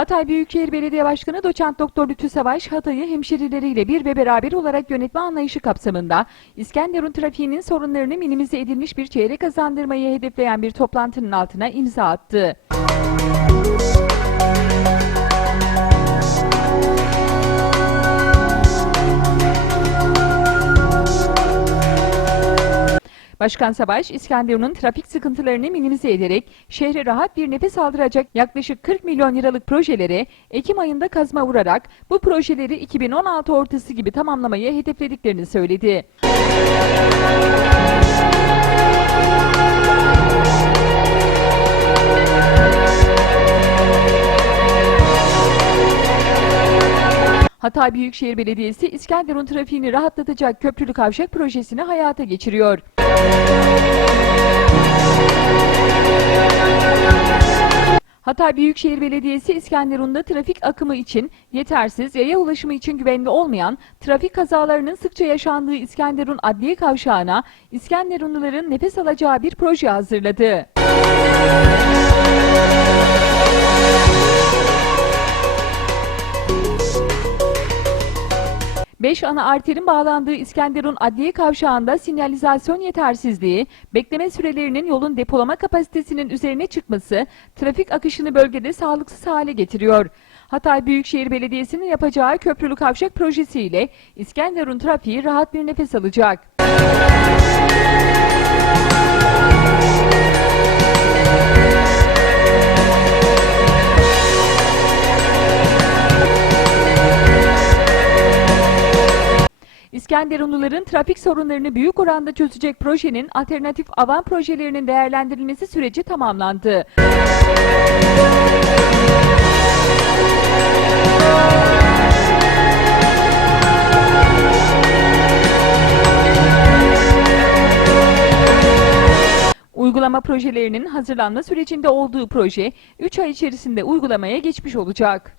Hatay Büyükşehir Belediye Başkanı Doçent Doktor Lütfü Savaş, Hatay'ı hemşerileriyle bir ve beraber olarak yönetme anlayışı kapsamında İskenderun trafiğinin sorunlarını minimize edilmiş bir çeyrek kazandırmayı hedefleyen bir toplantının altına imza attı. Başkan Savaş, İskenderun'un trafik sıkıntılarını minimize ederek şehre rahat bir nefes aldıracak yaklaşık 40 milyon liralık projelere Ekim ayında kazma vurarak bu projeleri 2016 ortası gibi tamamlamayı hedeflediklerini söyledi. Hatay Büyükşehir Belediyesi İskenderun trafiğini rahatlatacak köprülü kavşak projesini hayata geçiriyor. Hatay Büyükşehir Belediyesi İskenderun'da trafik akımı için yetersiz, yaya ulaşımı için güvenli olmayan, trafik kazalarının sıkça yaşandığı İskenderun Adliye Kavşağı'na İskenderunluların nefes alacağı bir proje hazırladı. 5 ana arterin bağlandığı İskenderun Adliye Kavşağı'nda sinyalizasyon yetersizliği, bekleme sürelerinin yolun depolama kapasitesinin üzerine çıkması, trafik akışını bölgede sağlıksız hale getiriyor. Hatay Büyükşehir Belediyesi'nin yapacağı köprülü kavşak projesiyle İskenderun trafiği rahat bir nefes alacak. İskenderunluların trafik sorunlarını büyük oranda çözecek projenin alternatif avan projelerinin değerlendirilmesi süreci tamamlandı. Uygulama projelerinin hazırlanma sürecinde olduğu proje 3 ay içerisinde uygulamaya geçmiş olacak.